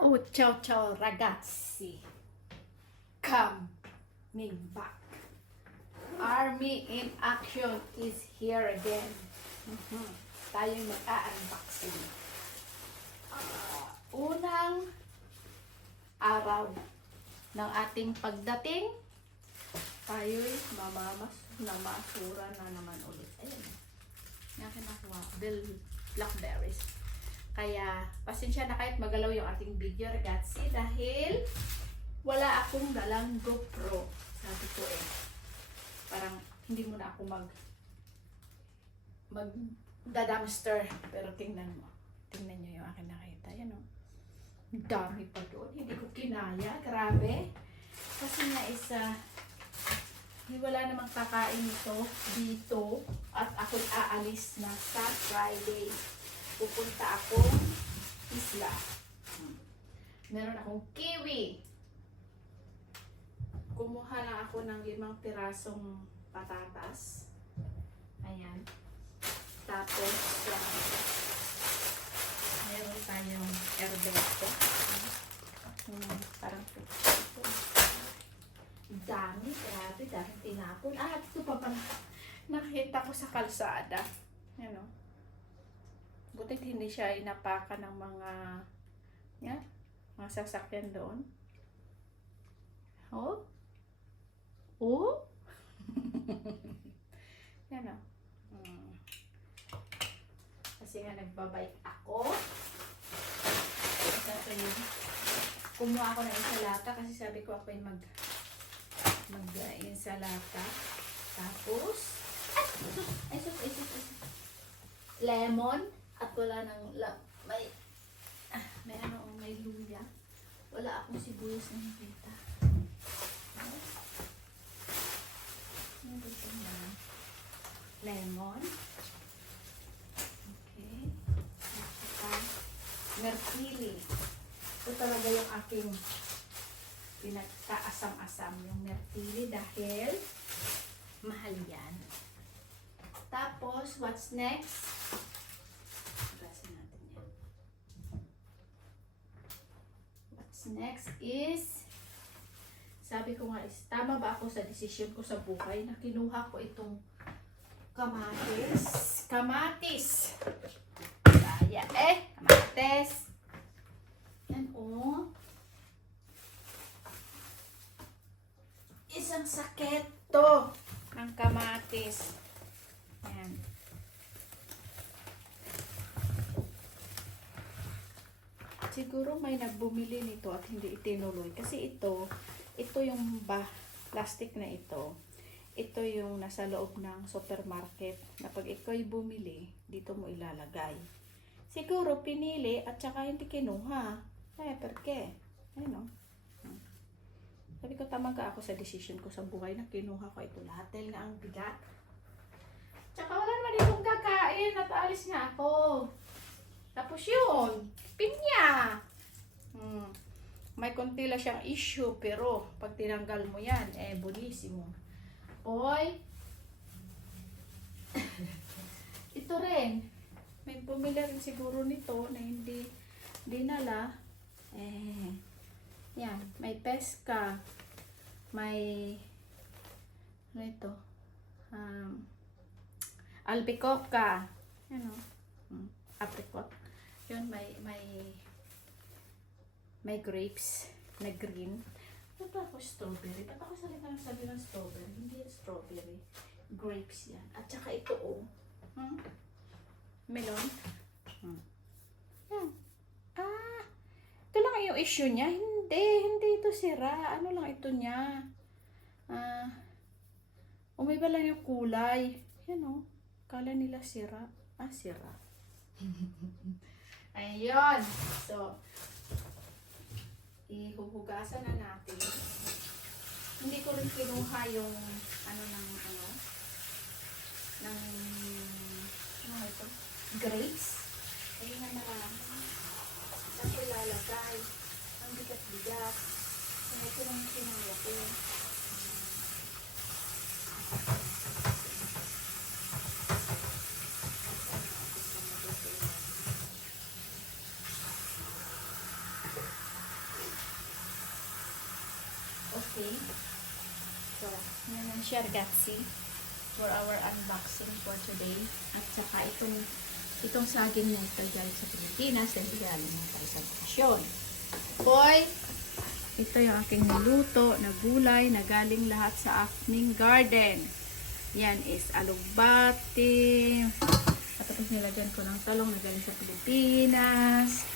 Ciao, ciao, ciao ragazzi. Coming back. Army in action is here again. Mhm. Tayo mag-unboxing. Ah, unang araw ng ating pagdating, tayo'y mamamas na masura na naman ulit. Ayun. Yan nakuha. Bell blackberries. Kaya, pasensya na kahit magalaw yung ating video, ragazzi, dahil wala akong dalang GoPro. Sabi ko eh, parang hindi mo na ako mag mag dumpster pero tingnan mo. Tingnan nyo yung akin nakita. Yan o. Dami pa doon. Hindi ko kinaya. Grabe. Kasi nga isa, hindi wala namang kakain ito dito at ako'y aalis na sa Friday. Pupunta akong isla. Hmm. Meron akong kiwi. Kumuha lang ako ng limang pirasong patatas. Ayan. Tapos, uh, meron tayong erbeto. Hmm, parang ito. Dami, grabe, dami tinapon. Ah, ito pa pala. Nakita ko sa kalsada. Yan o. Butit hindi siya inapakan ng mga, yan, mga sasakyan doon. Oh? Oh? yan o. Hmm. Kasi nga nagbabike ako. Ito yun. Kumuha ako ng insalata kasi sabi ko ako yung mag mag uh, insalata. Tapos, ay, sus, ay, sus. Lemon. At wala nang, la, may, ah, may ano, may luya. Wala akong sibuyas na nakita. Ano dito na? Lemon. Okay. At saka, mertili. Ito talaga yung aking pinagkaasam-asam yung mertili dahil mahal yan. Tapos, what's next? Basin natin yan. What's next is, sabi ko nga is, tama ba ako sa desisyon ko sa buhay na kinuha ko itong kamatis? Kamatis! Kaya eh, kamatis! Yan oh. Isang sakit to ng kamatis. Yan. Siguro may nagbumili nito at hindi itinuloy. Kasi ito, ito yung ba, plastic na ito. Ito yung nasa loob ng supermarket na pag ikaw bumili, dito mo ilalagay. Siguro pinili at saka hindi kinuha. Eh, perke? Ayun o. Sabi ko, tama ka ako sa decision ko sa buhay na kinuha ko ito lahat dahil nga ang bigat. Tsaka wala naman itong kakain at alis nga ako. Tapos yun. May konti lang siyang issue pero pag tinanggal mo yan, eh, bunisimo. Boy, ito rin. May bumili rin siguro nito na hindi dinala. Eh, yan, may peska, may ano ito? Um, albicocca. Ano? Hmm, apricot. Yun, may may may grapes na green. Ano ba ako strawberry? Ba't ako salita ng sabi ng strawberry? Hindi strawberry. Grapes yan. At saka ito oh. Hmm? Melon. Hmm. Yan. Ah! Ito lang yung issue niya. Hindi, hindi ito sira. Ano lang ito niya? Ah, umiba lang yung kulay. Yan o. Kala nila sira. Ah, sira. Ayun. Ihuhugasan na natin. Hindi ko rin kinuha yung ano ng ano ng ano ito? Grapes. Ayun nga marami. Saan ko ilalagay? Ang bigat-bigat. Kaya ito lang kinuha ko. So, yan ang Shergatsi for our unboxing for today. At saka itong itong saging na ito galing sa Pilipinas dahil galing na tayo sa bakasyon. Boy, ito yung aking niluto na gulay na galing lahat sa aking garden. Yan is alugbati. At tapos nilagyan ko ng talong na galing sa Pilipinas.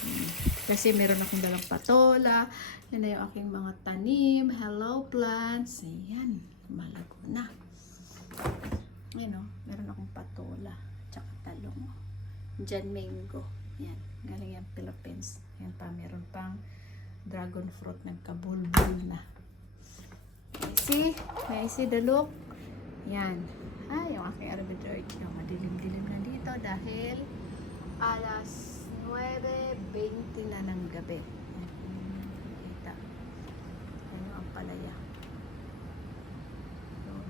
Hmm. Kasi meron akong dalang patola. Yan na yung aking mga tanim. Hello plants. Ayan. Malago na. Ayan o. Meron akong patola. Tsaka talong. Diyan mango. Yan. Galing yan Philippines. Yan pa. Meron pang dragon fruit. Nagkabulbul na. May see? May see the look? Yan. Ah, yung aking arbiter. Yung madilim-dilim na dito dahil alas 9.20 na ng gabi. Yan. Yan yung ampalaya. Yun.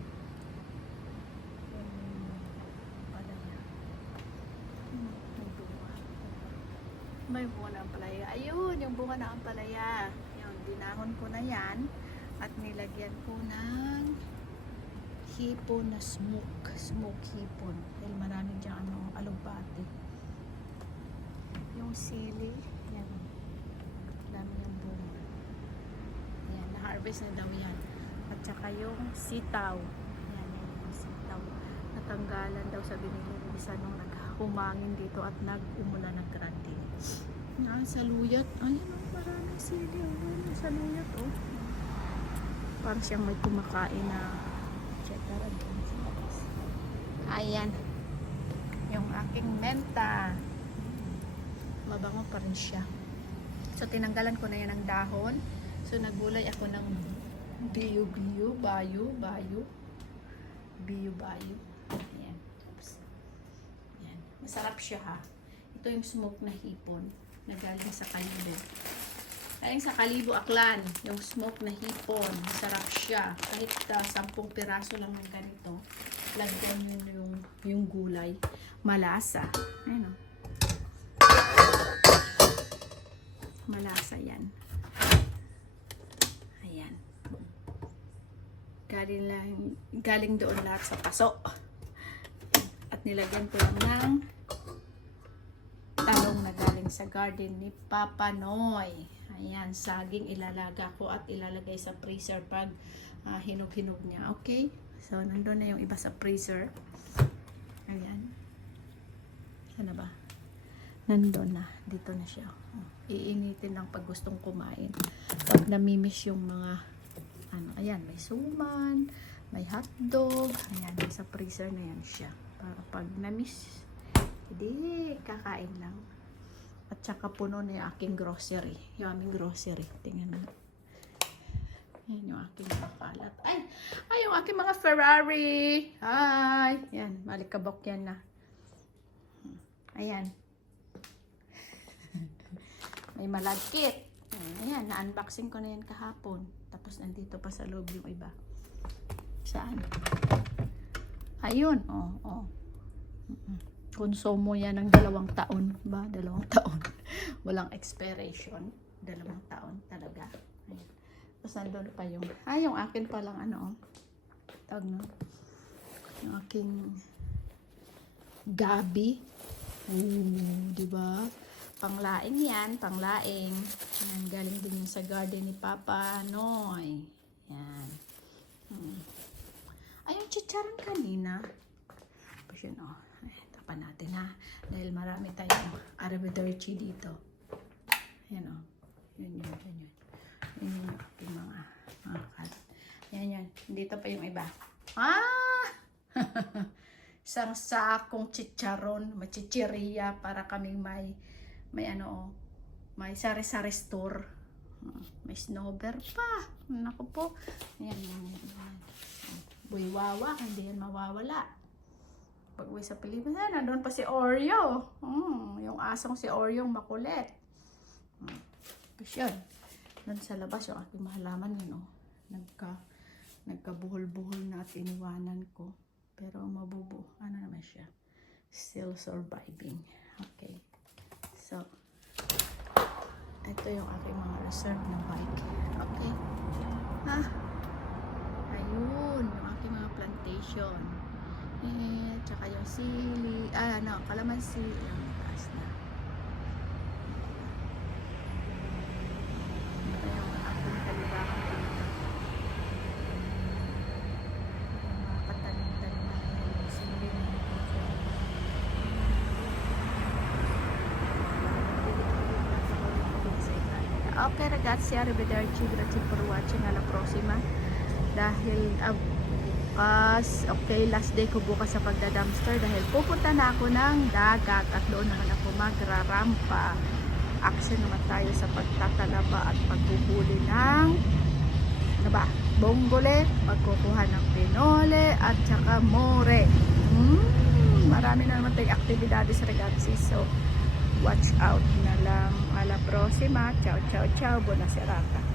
Yan yung ampalaya. Hmm, May bunga. May bunga na ampalaya. Ayun, yung bunga na ampalaya. Yun, dinahon ko na yan. At nilagyan ko ng hipon na smoke. Smoke hipon. Dahil marami dyan ano, alugbati. Yung sili, yan. Dami yung bunga. Yan, na-harvest na daw yan. At saka yung sitaw. Yan, yan yung sitaw. Natanggalan daw sa binilisa nung naghumangin dito at nag-umulan ng grande. Yan, saluyot. Ayun, oh, maraming sili. Ayun, saluyot, oh. Parang siyang may kumakain na cheddar and. Ayan. Yung aking menta. Mabango pa rin siya. So, tinanggalan ko na yan ng dahon. So, nagulay ako ng biyo-biyo, bayo, bayo. Biyo-bayo. Masarap siya ha. Ito yung smoke na hipon na galing sa kalibo. Galing sa kalibo aklan. Yung smoke na hipon. Masarap siya. Kahit uh, 10 piraso lang ng ganito. Lagyan yun yung, yung gulay. Malasa. Ayan o. Malasa yan. Ayan. Galing, lang, galing doon lahat sa paso. At nilagyan ko lang ng sa garden ni Papa Noy. Ayan, saging ilalaga ko at ilalagay sa freezer pag ah, hinog-hinog niya. Okay? So, nandun na yung iba sa freezer. Ayan. Saan na ba? Nandun na. Dito na siya. Oh, Iinitin lang pag gustong kumain. Pag namimiss yung mga ano, ayan, may suman, may hotdog, ayan, sa freezer na yan siya. Para pag namiss, hindi, kakain lang. At saka puno na yung aking grocery. Yung aming grocery. Tingnan mo. Yan yung aking mga kalat. Ay! Ay, yung aking mga Ferrari! Hi! Yan, malikabok yan na. Ayan. May malagkit. Ayan, na-unboxing ko na yan kahapon. Tapos nandito pa sa loob yung iba. Saan? Ayun. Oh, oh. Konsumo yan ng dalawang taon. Ba? Dalawang taon. Walang expiration. Dalawang taon talaga. Ayan. Tapos nandun pa yung, ah, yung akin palang ano, oh. tawag no? Yung aking gabi. Oo, di ba? Panglaing yan, panglaing. Yan, galing din yung sa garden ni Papa Noy. Yan. Hmm. Ay, yung chicharon kanina. Tapos yun, oh. Tapan natin, ha? Dahil marami tayong arabiderchi dito. Yan, oh. Yun, yun, yun, yun. Yun yung ating mga, mga kat. Yan, yan. Dito pa yung iba. Ah! Isang sakong chicharon, machichiriya para kaming may may ano, oh, may sari-sari store. Ah, May snowber pa. Naku po. Yan, yan, yan. yan. Buiwawa, hindi yan mawawala. Pag uwi sa Pilipinas, nandun pa si Oreo. Mm, yung asong si Oreo yung makulit. Mm. Tapos yun. Doon sa labas yung aking mahalaman yun, oh. Nagka, nagkabuhol-buhol na at iniwanan ko. Pero mabubu. Ano naman siya? Still surviving. Okay. So, Ito yung aking mga reserve na bike. Okay. Ha? Ayun, yung aking mga plantation. Eh, tsaka yung sili, ah, ano, kalamansi, yung taas na. Ito yung aking kalibangan dito. Yung mga Okay ragazzi, arrivederci, grazie for watching, alla prossima. Dahil ah, bukas, okay, last day ko bukas sa pagda-dumpster dahil pupunta na ako ng dagat at doon naman ako magrarampa. Action naman tayo sa pagtatalaba at paghuhuli ng ano ba, bonggole, pagkukuha ng pinole at saka more. Hmm, marami na naman tayong aktibidades ragazzi. So, watch out na lang. A la próxima. Ciao, ciao, ciao. Buona serata.